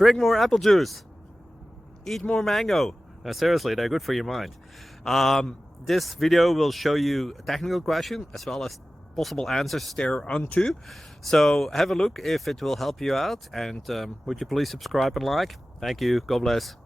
Drink more apple juice. Eat more mango. No, seriously, they're good for your mind. This video will show you a technical question as well as possible answers thereunto. So have a look if it will help you out, and would you please subscribe and like? Thank you. God bless.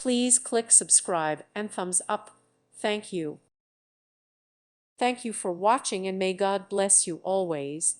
Please click subscribe and thumbs up. Thank you. Thank you for watching, and may God bless you always.